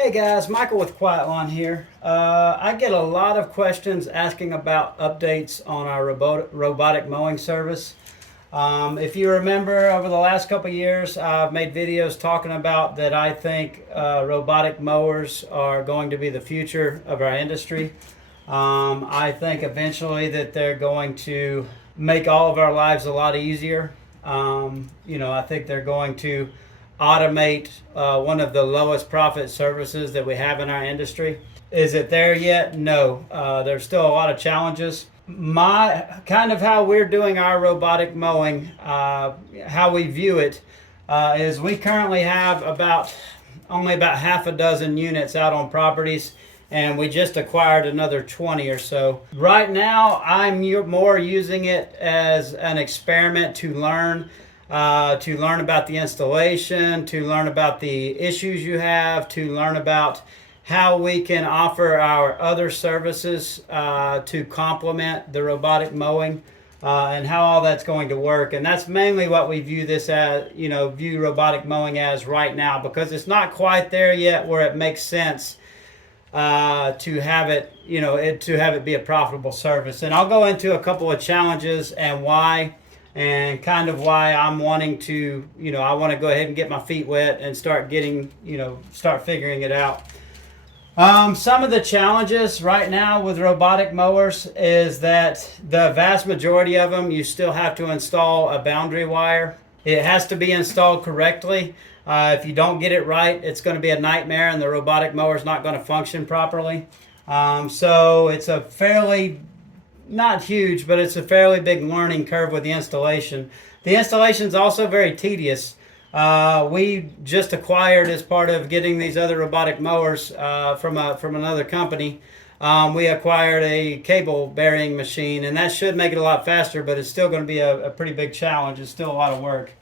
Hey guys, Michael with Quiet Lawn here. I get a lot of questions asking about updates on our robotic mowing service. If you remember, over the last couple of years, I've made videos talking about that I think robotic mowers are going to be the future of our industry. I think eventually that they're going to make all of our lives a lot easier. I think they're going to automate one of the lowest profit services that we have in our industry. Is it there yet? No. There's still a lot of challenges. My kind of how we're doing our robotic mowing, how we view it, is we currently have only about half a dozen units out on properties, and we just acquired another 20 or so. Right now, I'm more using it as an experiment to learn about the installation, to learn about the issues you have, to learn about how we can offer our other services to complement the robotic mowing, and how all that's going to work. And that's mainly what we view this as, view robotic mowing as right now, because it's not quite there yet where it makes sense to have it, to have it be a profitable service. And I'll go into a couple of challenges and why, and kind of why I'm wanting to, I want to go ahead and get my feet wet and start figuring it out. Some of the challenges right now with robotic mowers is that the vast majority of them, you still have to install a boundary wire. It has to be installed correctly. If you don't get it right, it's going to be a nightmare, and the robotic mower is not going to function properly. So it's a fairly, not huge, but it's a fairly big learning curve with the installation. The installation is also very tedious. We just acquired, as part of getting these other robotic mowers from another company, we acquired a cable burying machine, and that should make it a lot faster, but it's still going to be a pretty big challenge. It's still a lot of work.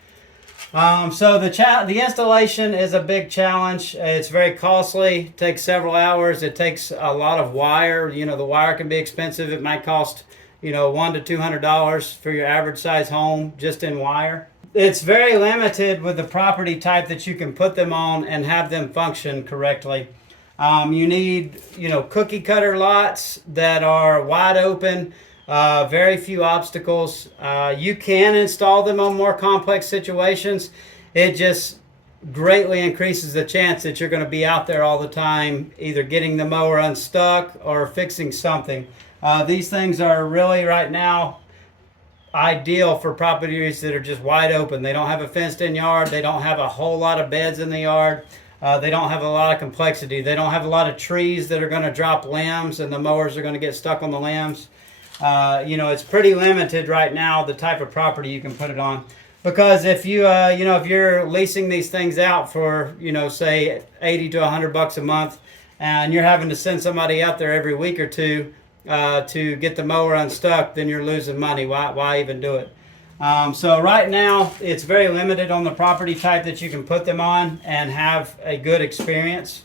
So the installation is a big challenge. It's very costly. It takes several hours. It takes a lot of wire. The wire can be expensive. It might cost $100 to $200 for your average size home just in wire. It's very limited with the property type that you can put them on and have them function correctly. You need cookie cutter lots that are wide open. Very few obstacles. You can install them on more complex situations. It just greatly increases the chance that you're going to be out there all the time, either getting the mower unstuck or fixing something. These things are really right now ideal for properties that are just wide open. They don't have a fenced in yard. They don't have a whole lot of beds in the yard. They don't have a lot of complexity. They don't have a lot of trees that are going to drop limbs and the mowers are going to get stuck on the limbs. It's pretty limited right now, the type of property you can put it on, because if if you're leasing these things out for, say $80 to $100 a month, and you're having to send somebody out there every week or two to get the mower unstuck, then you're losing money. Why even do it? So right now it's very limited on the property type that you can put them on and have a good experience.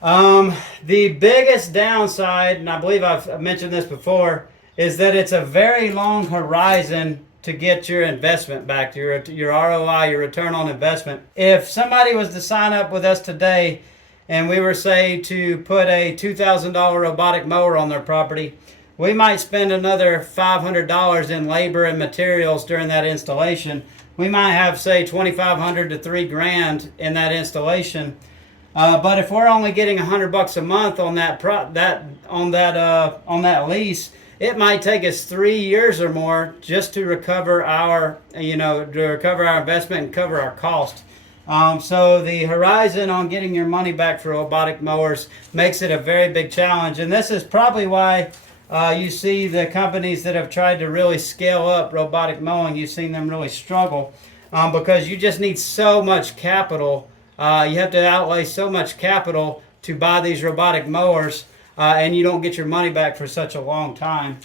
The biggest downside, and I believe I've mentioned this before, is that it's a very long horizon to get your investment back, your ROI, your return on investment. If somebody was to sign up with us today and we were, say, to put a $2,000 robotic mower on their property, we might spend another $500 in labor and materials during that installation. We might have, say, $2,500 to $3,000 in that installation. But if we're only getting $100 a month on that lease, it might take us 3 years or more just to recover our investment and cover our cost. So the horizon on getting your money back for robotic mowers makes it a very big challenge, and this is probably why you see the companies that have tried to really scale up robotic mowing. You've seen them really struggle because you just need so much capital. You have to outlay so much capital to buy these robotic mowers, and you don't get your money back for such a long time.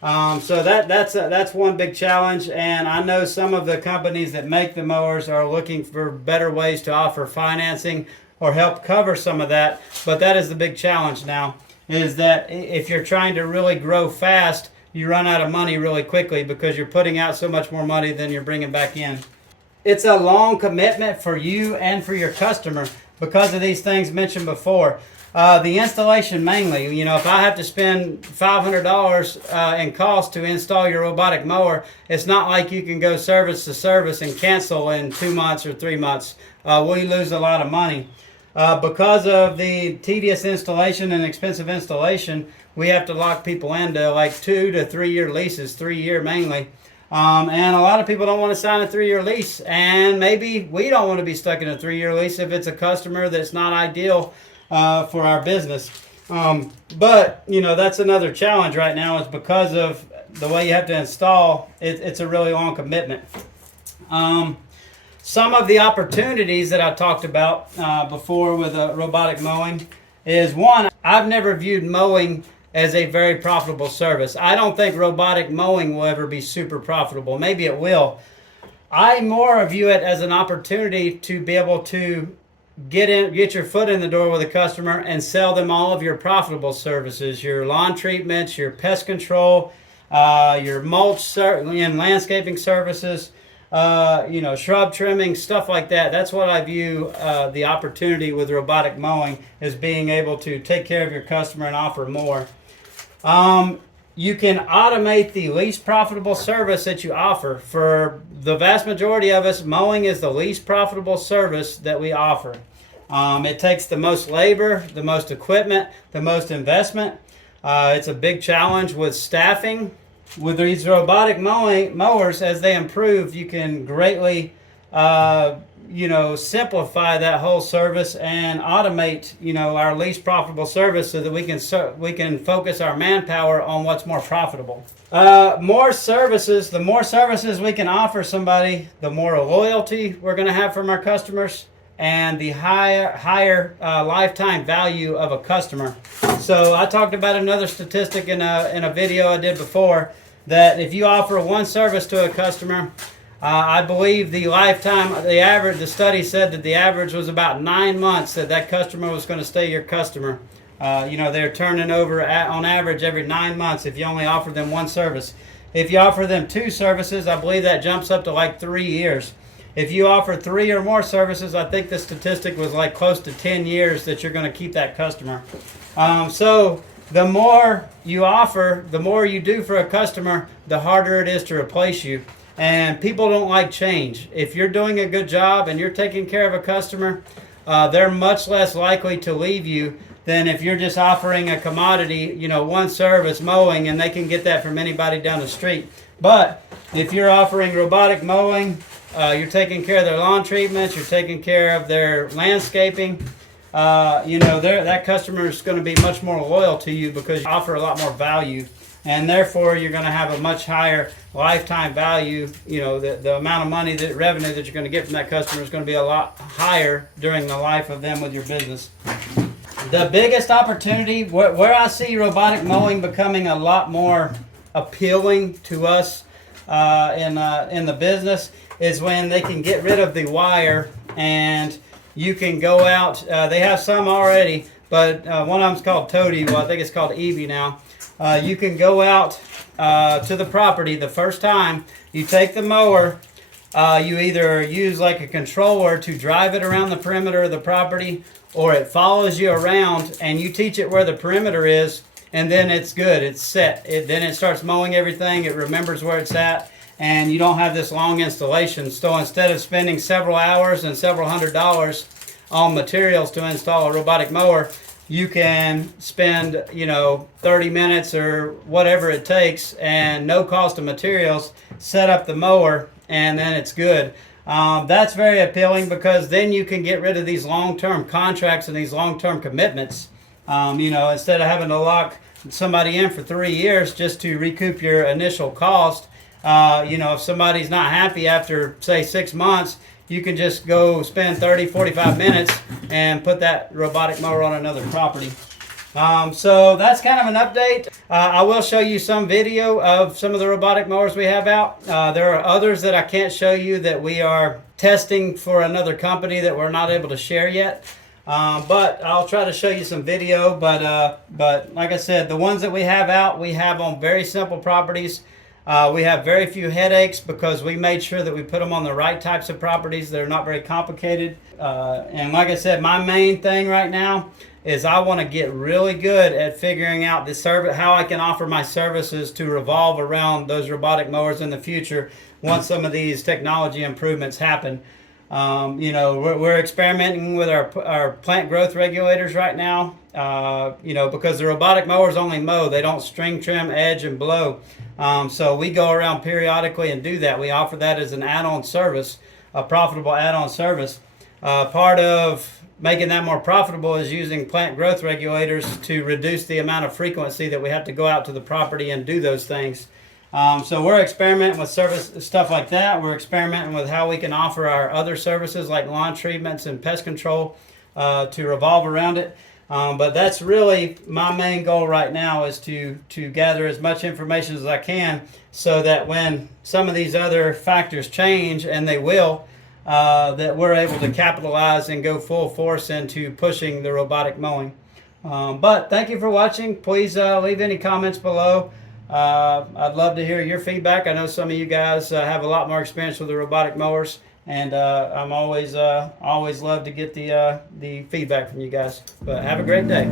So that's one big challenge, and I know some of the companies that make the mowers are looking for better ways to offer financing or help cover some of that, but that is the big challenge now, is that if you're trying to really grow fast, you run out of money really quickly because you're putting out so much more money than you're bringing back in. It's a long commitment for you and for your customer, because of these things mentioned before. The installation mainly, you know, if I have to spend $500 in cost to install your robotic mower, it's not like you can go service to service and cancel in 2 months or 3 months. We lose a lot of money. Because of the tedious installation and expensive installation, we have to lock people into like 2 to 3 year leases, 3-year mainly. And a lot of people don't want to sign a 3-year lease, and maybe we don't want to be stuck in a 3-year lease if it's a customer that's not ideal for our business. But you know, that's another challenge right now, is because of the way you have to install it's a really long commitment. Some of the opportunities that I talked about before with robotic mowing is, one, I've never viewed mowing as a very profitable service. I don't think robotic mowing will ever be super profitable. Maybe it will. I more view it as an opportunity to be able to get your foot in the door with a customer and sell them all of your profitable services, your lawn treatments, your pest control, your mulch and landscaping services, you know, shrub trimming, stuff like that. That's what I view the opportunity with robotic mowing, is being able to take care of your customer and offer more. You can automate the least profitable service that you offer. For the vast majority of us, mowing is the least profitable service that we offer. It takes the most labor, the most equipment, the most investment. It's a big challenge with staffing. With these robotic mowers, as they improve, you can greatly simplify that whole service and automate, you know, our least profitable service, so that we can focus our manpower on what's more profitable. More services. The more services we can offer somebody, the more loyalty we're going to have from our customers, and the higher lifetime value of a customer. So I talked about another statistic in a video I did before, that if you offer one service to a customer, I believe the study said that the average was about 9 months that customer was going to stay your customer. They're turning over on average every 9 months if you only offer them one service. If you offer them 2 services, I believe that jumps up to like 3 years. If you offer 3 or more services, I think the statistic was like close to 10 years that you're going to keep that customer. So the more you offer, the more you do for a customer, the harder it is to replace you. And people don't like change. If you're doing a good job and you're taking care of a customer, they're much less likely to leave you than if you're just offering a commodity, you know, one service, mowing, and they can get that from anybody down the street. But if you're offering robotic mowing, you're taking care of their lawn treatments, you're taking care of their landscaping, that customer is going to be much more loyal to you because you offer a lot more value. And therefore, you're going to have a much higher lifetime value. You know, the amount of money, the revenue that you're going to get from that customer is going to be a lot higher during the life of them with your business. The biggest opportunity, where I see robotic mowing becoming a lot more appealing to us in the business, is when they can get rid of the wire and you can go out. They have some already, but one of them's called Toady. Well, I think it's called Evie now. You can go out to the property the first time. You take the mower. You either use like a controller to drive it around the perimeter of the property, or it follows you around and you teach it where the perimeter is, and then it's good. It's set. Then it starts mowing everything. It remembers where it's at, and you don't have this long installation. So instead of spending several hours and several $100s on materials to install a robotic mower, you can spend, 30 minutes or whatever it takes, and no cost of materials, set up the mower, and then it's good. That's very appealing, because then you can get rid of these long-term contracts and these long-term commitments. Instead of having to lock somebody in for 3 years just to recoup your initial cost, if somebody's not happy after, say, 6 months, you can just go spend 30, 45 minutes and put that robotic mower on another property. So that's kind of an update. I will show you some video of some of the robotic mowers we have out. There are others that I can't show you that we are testing for another company that we're not able to share yet. But I'll try to show you some video. But like I said, the ones that we have out, we have on very simple properties. We have very few headaches because we made sure that we put them on the right types of properties that are not very complicated. And like I said, my main thing right now is I want to get really good at figuring out the service, how I can offer my services to revolve around those robotic mowers in the future once some of these technology improvements happen. We're experimenting with our plant growth regulators right now, because the robotic mowers only mow, they don't string trim, edge, and blow. So we go around periodically and do that. We offer that as an add-on service, a profitable add-on service. Part of making that more profitable is using plant growth regulators to reduce the amount of frequency that we have to go out to the property and do those things. So we're experimenting with service stuff like that. We're experimenting with how we can offer our other services like lawn treatments and pest control to revolve around it. But that's really my main goal right now, is to gather as much information as I can so that when some of these other factors change, and they will, that we're able to capitalize and go full force into pushing the robotic mowing. But thank you for watching. Please leave any comments below. I'd love to hear your feedback. I know some of you guys have a lot more experience with the robotic mowers, and I'm always love to get the feedback from you guys. But have a great day.